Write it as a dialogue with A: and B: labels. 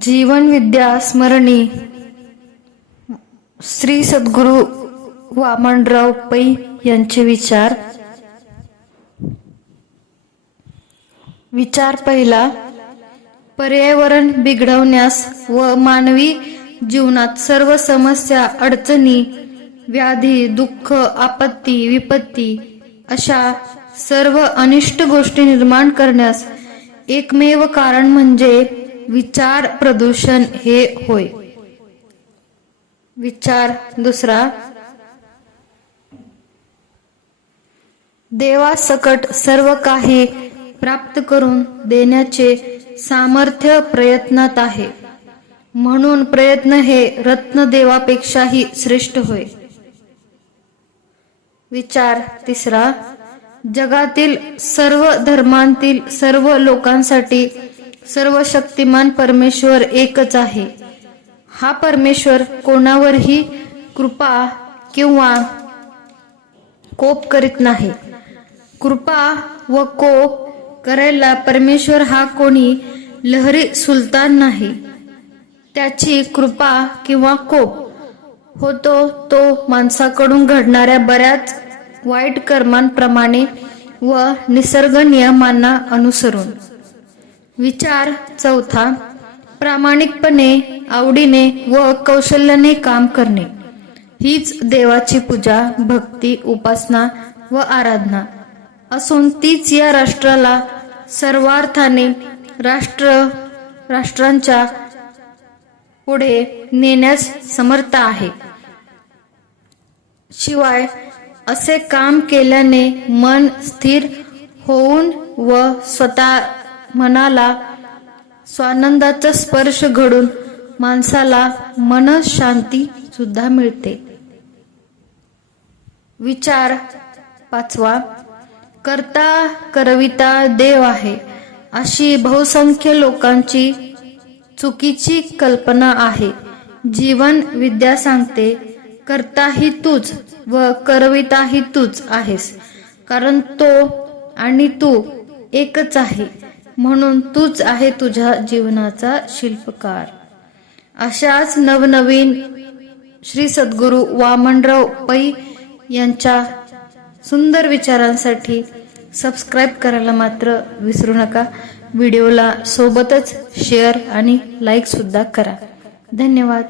A: जीवन विद्या स्मरणी. श्री सद्गुरु वामनराव पै यांचे विचार. विचार पहिला पर्यावरण बिघडवण्यास व मानवी जीवनात सर्व समस्या अडचणी व्याधी दुःख आपत्ती विपत्ती अशा सर्व अनिष्ट गोष्टी निर्माण करण्यास एकमेव कारण म्हणजे विचार प्रदूषण हे होय. विचार दुसरा देवासकट सर्व काही प्राप्त करून देण्याचे सामर्थ्य प्रयत्नात आहे. म्हणून प्रयत्न हे रत्नदेवापेक्षाही श्रेष्ठ होय. विचार तिसरा जगातील सर्व धर्मांतील सर्व लोकांसाठी सर्व शक्तिमान परमेश्वर एकच आहे. हा परमेश्वर कोणावरही कृपा किंवा कोप करीत नाही. कृपा व कोप करायला परमेश्वर हा कोणी लहरी सुलतान नाही. त्याची कृपा किंवा कोप होतो तो माणसाकडून घडणाऱ्या बऱ्याच वाईट कर्मांप्रमाणे व निसर्ग नियमांना अनुसरून. विचार चौथा प्रामाणिकपणे आवडीने व कौशल्याने काम करणे. हीच देवाची पूजा भक्ती उपासना व आराधना. असून तीच या राष्ट्राला सर्वार्थाने राष्ट्र राष्ट्रांच्या पुढे नेण्यास समर्थ आहे. शिवाय असे काम केल्याने मन स्थिर होऊन व स्वतः मनाला स्वानंदाचा स्पर्श घडून माणसाला मन शांती सुद्धा मिळते. विचार पाचवा करता करविता देव आहे. अशी बहुसंख्य लोकांची चुकीची कल्पना आहे. जीवन विद्या सांगते करता ही तूच व करविता ही तूच आहेस कारण तो आणि तू एकच आहे. म्हणून तूच आहे तुझ्या जीवनाचा शिल्पकार. अशाच नवनवीन श्री सद्गुरू वामनराव पै यांच्या सुंदर विचारांसाठी सबस्क्राईब करायला मात्र विसरू नका. व्हिडिओला सोबतच शेअर आणि लाईक सुद्धा करा. धन्यवाद.